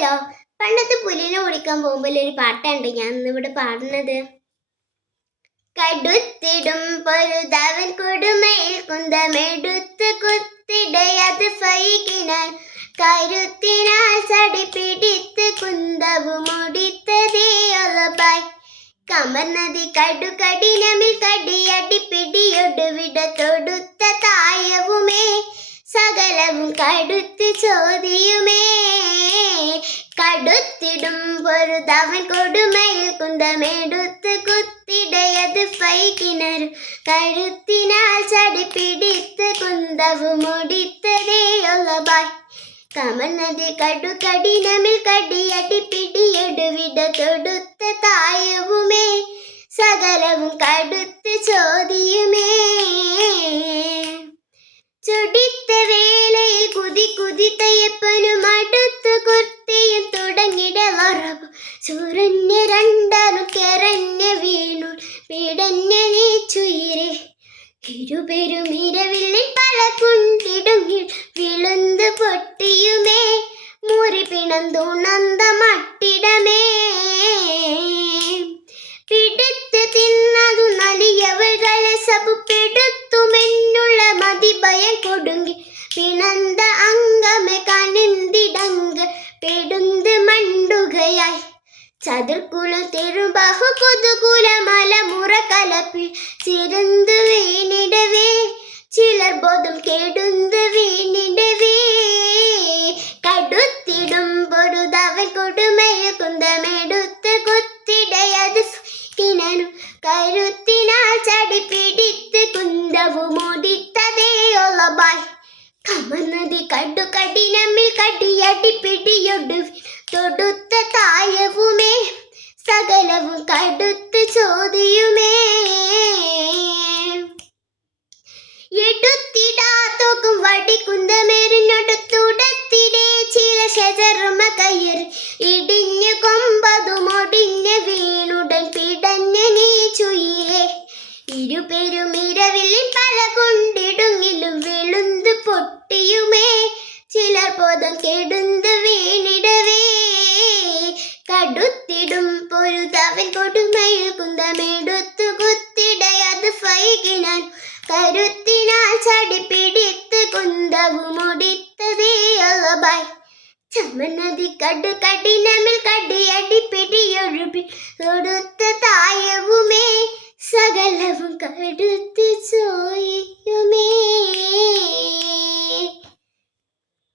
Hello, പണ്ടത്തെ പുലിനെ ഓടിക്കാൻ പോകുമ്പോൾ ഒരു പാട്ടുണ്ട് ഞാൻ ഇന്നിവിടെ പാടുന്നത്. കടുത്തിടും പൊരുതവൻ കൊടുമയിൽ കുന്തമെടുത്ത് കുത്തിടയത് ഫൈകിനാൽ കരുത്തിനാൽ ചടി പിടിത്ത് കുന്തവും മുടിത്തതേയൊളബായി കമർന്നതി കടുകടിനമിൽ കടിയടി പിടിയൊടുവിട തൊടുത്ത തായവുമേ സകലവും കടുത്ത് ചോദിയുമേ കടുത്തിടും പൊരുതവൻ കൊടുമയിൽ കുന്തമെടുത്ത് കുത്തിടയത് ഫൈകിനരു കഴുത്തിനാൽ ചടി പിടിത്ത് കുന്തവും മുടിത്തതേയൊളബായി കമർന്നതി കടുകടിനമിൽ കടിയടി പിടിയൊടുവിട തൊടുത്ത തായവുമേ സകലവും കടുത്ത് ചോദിയുമേ ചൊടിത്ത വേളയിൽ കുതിത്തയ്യപ്പനും അടുത്തു കുർത്തിയും തുടങ്ങിടവറവു ചുരഞ്ഞ രണ്ടനു കെറഞ്ഞ വീണു പിടഞ്ഞ നീച്ചുയിരെ ഇരുപെരും ഇരവില്ലിൽ പല കുണ്ടിടുങ്ങി വിളുந்து പൊട്ടിയുമേ മുറി പിണന്തുണന്ത മട്ടിടമേ പിടുത്ത് തിന്നതു നലിയവൾ കലസബു പെടുത്തുമെന്നുള്ള മതിഭയം കൊടുങ്ങി പിണന്ത അംഗമെ കനിന്തിടങ്ക പെടുന്ത് മണ്ടുകയായി ചതുർക്കുലം തെരുബഹു കുതുകുല മലമുറ കലപ്പി ചിരന്ത് വീണിടവേ ചിലർ ബോധം കെടുന്ത് വീണിടവേ കടുത്തിടും പൊരുതവൻ കൊടുമയിൽ കുന്തമെടുത്ത് കുത്തിടയത് കിണനു കരുത്തിനാൽ ചടി പിടിത്ത് കുന്തവും മുടിത്തതേയൊളബായി കമർന്നതി കടുകടിനമിൽ കടിയടി പിടിയൊടു തൊടുത്ത തായവുമേ സകലവും കടുത്ത് ചോദിയുമേ എടുത്തിടാത്തോക്കും വടി കുന്തമെറിഞ്ഞൊടുത്തുടത്തിടെ ചില ഷജറുമ കയറി ഇടിഞ്ഞു കൊമ്പതു മൊടിഞ്ഞ വീണുടൻ പിടഞ്ഞ നീച്ചുയിരെ ഇരുപെരും ഇരവില്ലിൽ പല കൊണ്ടിടുങ്ങിലും വിളുந்து പൊട്ടിയുമേ ചിലർ ബോധം കെടുന്ത് വീണിടവേ കടുത്തിടും പൊരുതവൻ കൊടുമയിൽ കുന്തമെടുത്തു കുത്തിടയത് ഫൈകിനാൻ കരുത്തിനാൽ ചടി പിടിത്ത് കുന്തവും മുടിത്തതേയൊളബായി ചമനതി കടുകടിനമിൽ കടിയടി പിടിയൊഴുപി തൊടുത്ത തായവുമേ സകലവും കടുത്ത് ചോദിക്കുമേ.